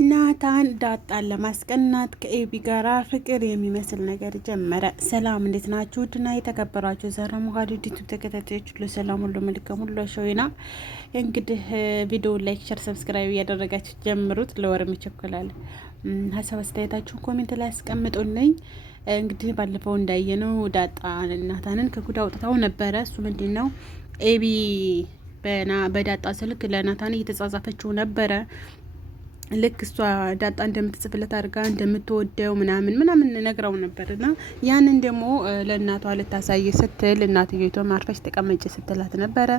ናታን ዳጣን ለማስቀናት ከኤቢ ጋራ ፍቅር የሚመስል ነገር ጀመረ። ሰላም እንዴት ናችሁ? ውድና የተከበራችሁ ዘራ ሙጋድ ዩቲዩብ ተከታታዮች ሁሉ ሰላም ሁሉ መልካም ሁሉ ሸዊና እንግዲህ ቪዲዮ ላይክ፣ ሸር፣ ሰብስክራይብ እያደረጋችሁ ጀምሩት። ለወርም ይቸኩላል። ሀሳብ አስተያየታችሁን ኮሜንት ላይ አስቀምጡልኝ። እንግዲህ ባለፈው እንዳየነው ዳጣ ናታንን ከጉዳ አውጥታው ነበረ። እሱ ምንድን ነው ኤቢ በዳጣ ስልክ ለናታን እየተጻጻፈችው ነበረ። ልክ እሷ ዳጣ እንደምትጽፍለት አድርጋ እንደምትወደው ምናምን ነግራው ነበርና ያንን ደግሞ ለእናቷ ልታሳይ ስትል እናትየቷ ማርፈሽ ተቀመጭ ስትላት ነበረ።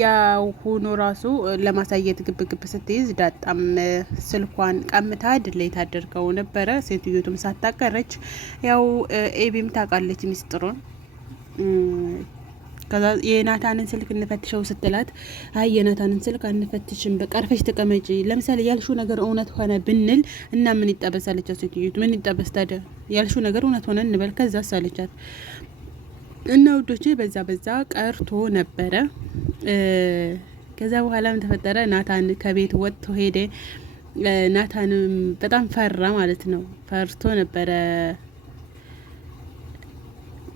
ያው ሆኖ ራሱ ለማሳየት ግብግብ ስትይዝ ዳጣም ስልኳን ቀምታ ድሌት አድርገው ነበረ። ሴትዮቱም ሳታቀረች ያው ኤቢም ታውቃለች ሚስጥሩን። ከዛ የናታንን ስልክ እንፈትሸው ስትላት አይ የናታንን ስልክ አንፈትሽም፣ በቃ አርፈሽ ተቀመጪ። ለምሳሌ ያልሹ ነገር እውነት ሆነ ብንል እና ምን ይጠበሳለች ሴትዮቱ። ምን ይጠበስ ታዲያ? ያልሹ ነገር እውነት ሆነ እንበል። ከዛ ሳለቻት እና ውዶቼ በዛ ቀርቶ ነበረ። ከዛ በኋላ ምን ተፈጠረ? ናታን ከቤት ወጥቶ ሄደ። ናታንም በጣም ፈራ ማለት ነው። ፈርቶ ነበረ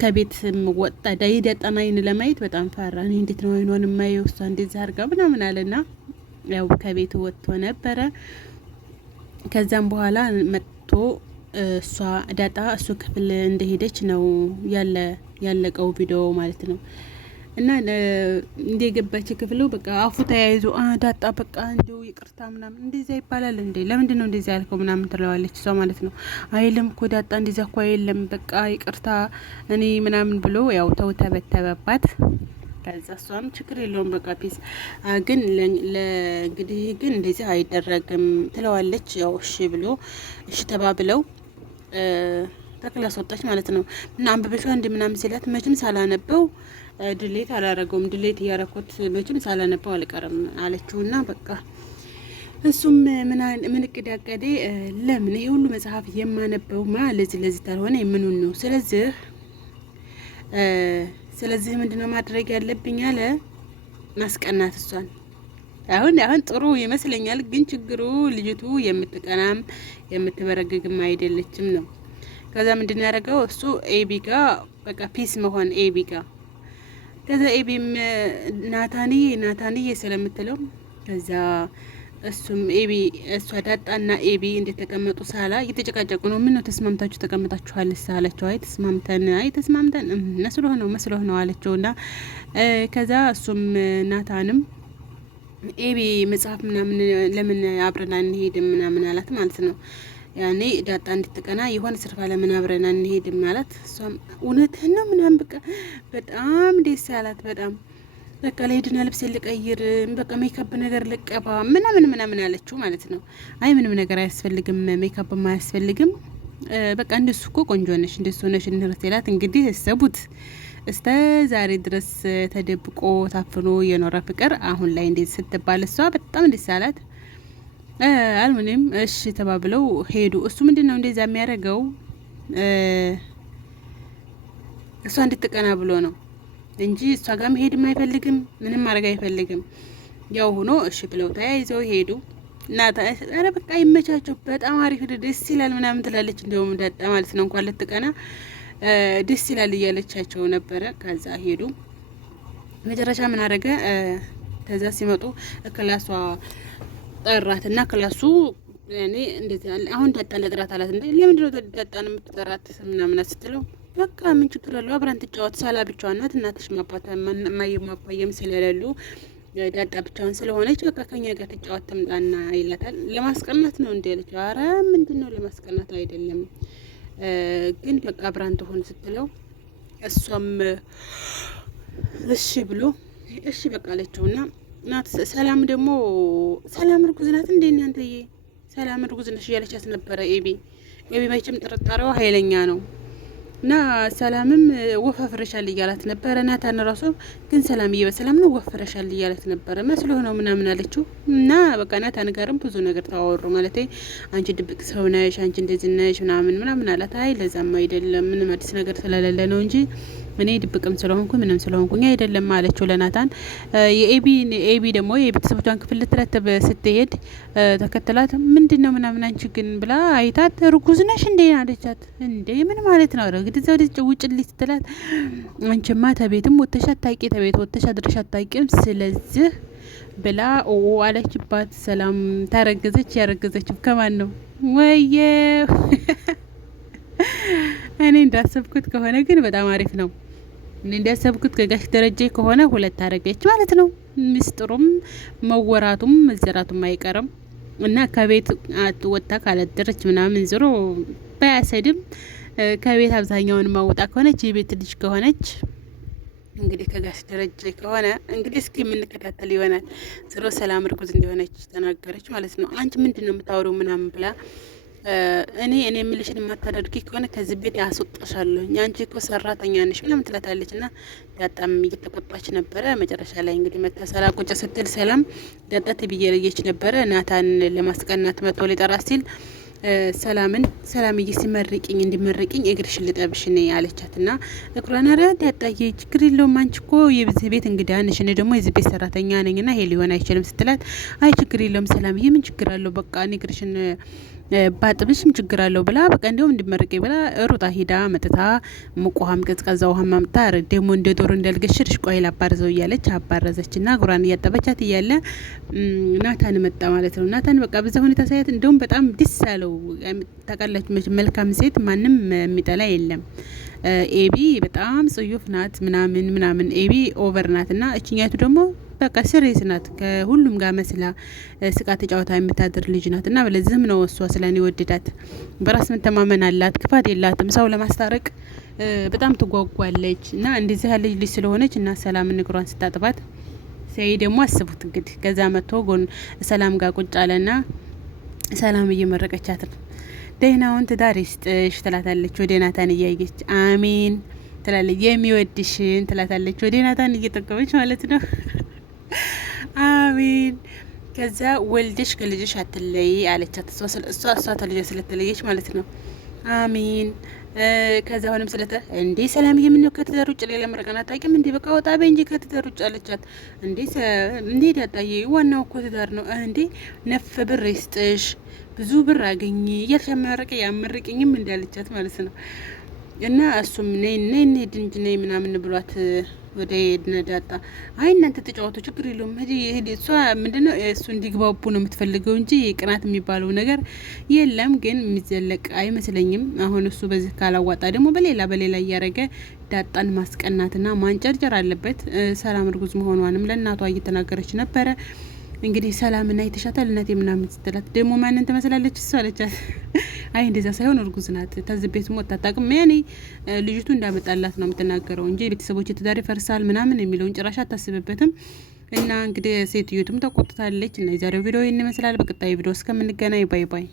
ከቤት ወጣ። ዳጣን አይን ለማየት በጣም ፈራ። እኔ እንዴት ነው አይኗን የማየው እሷ እንደዚህ አድርጋ ምናምን አለና ያው ከቤት ወጥቶ ነበረ። ከዛም በኋላ መጥቶ እሷ ዳጣ እሱ ክፍል እንደሄደች ነው ያለቀው ቪዲዮ ማለት ነው። እና እንደገባች ክፍሉ በቃ አፉ ተያይዞ ዳጣ በቃ እንደው ይቅርታ ምናምን እንደዛ ይባላል እንዴ? ለምንድን ነው እንደዛ ያልከው ምናምን ትለዋለች እሷ ማለት ነው። አይልም እኮ ዳጣ እንደዛ እኮ አይልም በቃ ይቅርታ እኔ ምናምን ብሎ ያው ተበተበባት። ከዛ እሷም ችግር የለውም በቃ ፒስ ግን እንግዲህ ግን እንደዚህ አይደረግም ትለዋለች። ያው እሺ ብሎ እሺ ተባብለው ተክላስ ወጣች ማለት ነው። እና አንብበሽው እንደ ምናምን ሲላት መቼም ሳላነበው ድሌት አላረገውም፣ ድሌት እያረኩት መቼም ሳላነበው አልቀርም አለችውና በቃ እሱም ምን እቅድ ያቀደ ለምን ይሄ ሁሉ መጽሐፍ የማነበው ለዚህ ታልሆነ የምኑን ነው። ስለዚህ ምንድነው ማድረግ ያለብኝ አለ ማስቀናት እሷን። አሁን ጥሩ ይመስለኛል፣ ግን ችግሩ ልጅቱ የምትቀናም የምትበረግግም አይደለችም ነው። ከዛ ምንድን ያደረገው እሱ ኤቢ ጋ በቃ ፒስ መሆን ኤቢ ጋ። ከዛ ኤቢም ናታንዬ ስለምትለው ከዛ እሱም ኤቢ እሷ ዳጣና ኤቢ እንደተቀመጡ ሳላ እየተጨቃጨቁ ነው። ምን ነው ተስማምታችሁ ተቀምጣችኋል ሳላቸው አይ ተስማምተን መስሎህ ነው አለችውና ከዛ እሱም ናታንም ኤቢ መጽሐፍ ምናምን ለምን አብረን አንሄድም ምናምን አላት ማለት ነው። ያኔ ዳጣ እንድትቀና የሆነ ስርፋ ለምን አብረን አንሄድም ማለት እሷም እውነትህን ነው ምናምን በቃ በጣም ደስ ያላት። በጣም በቃ ለሄድና ልብስ ልቀይር በቃ ሜካፕ ነገር ልቀባ ምናምን አለችው ማለት ነው። አይ ምንም ነገር አያስፈልግም፣ ሜካፕ አያስፈልግም፣ በቃ እንደሱ እኮ ቆንጆ ነሽ፣ እንደሱ ነሽ እንርቴላት። እንግዲህ እሰቡት እስከ ዛሬ ድረስ ተደብቆ ታፍኖ የኖረ ፍቅር አሁን ላይ እንዴት ስትባል እሷ በጣም ደስ አላት። አልሙኒም እሺ ተባብለው ሄዱ። እሱ ምንድነው እንደዛ የሚያደርገው እሷ እንድትቀና ብሎ ነው እንጂ እሷ ጋር መሄድም አይፈልግም፣ ምንም ማድረግ አይፈልግም። ያው ሆኖ እሺ ብለው ተያይዘው ሄዱ። እናታ አረ በቃ ይመቻቸው፣ በጣም አሪፍ ደስ ይላል ምናምን ትላለች። እንደውም ዳጣ ማለት ነው እንኳን ልትቀና ደስ ይላል እያለቻቸው ነበረ። ከዛ ሄዱ። መጨረሻ ምን አደረገ? ከዛ ሲመጡ ክላሷ ጠራትና ክላሱ እኔ እንደዚህ አለ አሁን ዳጣ ለጥራት አላት። እንዴ ለምንድነው ዳጣን የምትጠራት ምናምን ስትለው በቃ ምን ችግር አለው አብራን ትጫወት፣ ሳላ ብቻዋን ናት፣ እናትሽ ማባየም ስለሌሉ ዳጣ ብቻዋን ስለሆነች በቃ ከኛ ጋር ትጫወት ትምጣና ይላታል። ለማስቀናት ነው እንዴ አለች። ኧረ ምንድነው ለማስቀናት አይደለም ግን በቃ አብራን ትሆን ስትለው እሷም እሺ ብሎ እሺ በቃ አለችውና ናት። ሰላም ደግሞ ሰላም እርጉዝ ናት እንዴ እናንተዬ? ሰላም እርጉዝ ነሽ እያለቻት ነበረ ኤቢ መቼም ጥርጣሬዋ ኃይለኛ ነው። እና ሰላምም ወፈፍረሻል እያላት ነበረ። ናታን ራሱ ግን ሰላምዬ በሰላም ነው ወፈረሻል እያላት ነበረ መስሎ ነው ምናምን አለችው። እና በቃ ናታን ጋርም ብዙ ነገር ታወሩ ማለት አንቺ ድብቅ ሰው ነሽ፣ አንቺ እንደዚህ ነሽ ምናምን አላት። አይ ለዛም አይደለም ምንም አዲስ ነገር ስለሌለ ነው እንጂ እኔ ድብቅም ስለሆንኩ ምንም ስለሆንኩኝ አይደለም አለችው ለናታን። ኤቢ ደግሞ የቤተሰቦቿን ክፍል ልትረትብ ስትሄድ ተከትላት ምንድነው ምናምን አንቺ ግን ብላ አይታት ርጉዝ ነሽ እንዴ አለቻት። እንዴ ምን ማለት ነው? ረግድ ዘው ውጭልኝ ስትላት አንቺማ ተቤትም ወተሽ አታቂ ተቤት ወተሽ አድረሽ አታቂም ስለዚህ ብላ አለችባት። ሰላም ታረገዘች። ያረገዘችው ከማን ነው? ወየ እኔ እንዳሰብኩት ከሆነ ግን በጣም አሪፍ ነው። እኔ እንዳሰብኩት ከጋሽ ደረጀ ከሆነ 2 አረገች ማለት ነው። ሚስጥሩም መወራቱም መዘራቱም አይቀርም እና ከቤት ወጣ ካላደረች ምናምን ዝሮ ባያሰድም ከቤት አብዛኛውን ማውጣ ከሆነች የቤት ልጅ ከሆነች እንግዲህ ከጋሽ ደረጀ ከሆነ እንግዲህ እስኪ የምንከታተል ይሆናል። ዝሮ ሰላም እርጉዝ እንደሆነች ተናገረች ማለት ነው። አንቺ ምንድነው የምታወሪው ምናምን ብላ እኔ የምልሽን የማታደርጊ ከሆነ ከዚህ ቤት ያስወጣሻለሁ፣ አንቺ እኮ ሰራተኛ ነሽ ምናምን ትላታለች። እና ዳጣም እየተቆጣች ነበረ። መጨረሻ ላይ እንግዲህ መታ ሰላም ቁጭ ስትል ሰላም ዳጣ ትብየለየች ነበረ። ናታን ለማስቀናት መጥቶ ሊጠራ ሲል ሰላምዬ ሲመርቂኝ እንዲመረቂኝ እግርሽን ልጠብሽ ነኝ አለቻት። እና እግሯን ኧረ ዳጣዬ ችግር የለውም አንቺ እኮ የዚህ ቤት እንግዳ ነሽ፣ እኔ ደግሞ የዚህ ቤት ሰራተኛ ነኝ እና ይሄ ሊሆን አይችልም ስትላት አይ ችግር የለውም ሰላምዬ ምን ችግር አለው በቃ እኔ እግርሽን ባጥብሽም ችግር አለው ብላ በቃ እንዲሁም እንዲመረቀ ብላ ሩጣ ሂዳ መጥታ ሙቆሃም ቀዝቃዛ ውሃ ማምጣ ደግሞ እንደ ዶሮ እንዳልገሽርሽ ቆይ ላባርዘው እያለች አባረዘችና እግሯን እያጠበቻት እያለ ናታን መጣ ማለት ነው። ናታን በቃ በዛ ሁኔታ ሳያት እንደውም በጣም ደስ ያለው ታውቃላችሁ፣ መልካም ሴት ማንም የሚጠላ የለም። ኤቢ በጣም ጽዩፍ ናት ምናምን ኤቢ ኦቨር ናት እና እችኛቱ ደግሞ በቃ ስሬስ ናት። ከሁሉም ጋር መስላ ስቃ ተጫወታ የምታድር ልጅ ናት እና ለዚህም ነው እሷ ስለኔ ወደዳት። በራስ መተማመን አላት፣ ክፋት የላትም። ሰው ለማስታረቅ በጣም ትጓጓለች እና እንደዚህ ያለች ልጅ ስለሆነች እና ሰላም እግሯን ስታጥባት ሰይ ደግሞ አስቡት እንግዲህ ከዛ መጥቶ ጎን ሰላም ጋር ቁጭ አለና ሰላም እየመረቀቻት ነው። ደህናውን ትዳር ይስጥሽ ትላታለች ወደ ናታን እያየች አሜን ትላለች። የሚወድሽን ትላታለች ወደ ናታን እየጠቀመች ማለት ነው። አሜን። ከዛ ወልደሽ ከልጅሽ አትለይ አለቻት። እሷ ተልጅ ስለተለየች ማለት ነው። አሜን። ከዛ አሁንም እንዴ ሰላም የምነው ከትዳር ውጭ ሌላ መረቀና ታቂም እንዴ በቃ ወጣ በእንጂ ከትዳር ውጭ አለቻት። እንዴ ዳጣዬ ዋናው እኮ ትዳር ነው እንዴ ነፍ ብር ይስጥሽ ብዙ ብር አገኝ እያልሽ ያመረቀኝም እንዳለቻት ማለት ነው። እና እሱም ነይ ድንጅ ነይ ምናምን ብሏት ወደ ዳጣ አይ እናንተ ተጫወቱ ችግር የለውም ሄዲ እሷ ምንድነው እሱ እንዲግባቡ ነው የምትፈልገው እንጂ ቅናት የሚባለው ነገር የለም። ግን የሚዘለቅ አይመስለኝም። አሁን እሱ በዚህ ካላዋጣ ደግሞ በሌላ እያረገ ዳጣን ማስቀናትና ማንጨርጨር አለበት። ሰላም እርጉዝ መሆኗንም ለእናቷ እየተናገረች ነበረ። እንግዲህ ሰላምና የተሻታል እናቴ ምናምን ስትላት ደግሞ ማንን ትመስላለች እሷ አለቻት። አይ እንደዛ ሳይሆን እርጉዝ ናት ተዚህ ቤት ሞት አታውቅም። ያኔ ልጅቱ እንዳመጣላት ነው የምትናገረው እንጂ ቤተሰቦች ትዳር ይፈርሳል ምናምን የሚለውን ጭራሽ አታስብበትም። እና እንግዲህ ሴትዮቱም ተቆጥታለች። እና የዛሬው ቪዲዮ ይህን ይመስላል። በቀጣይ ቪዲዮ እስከምንገናኝ ባይ ባይ።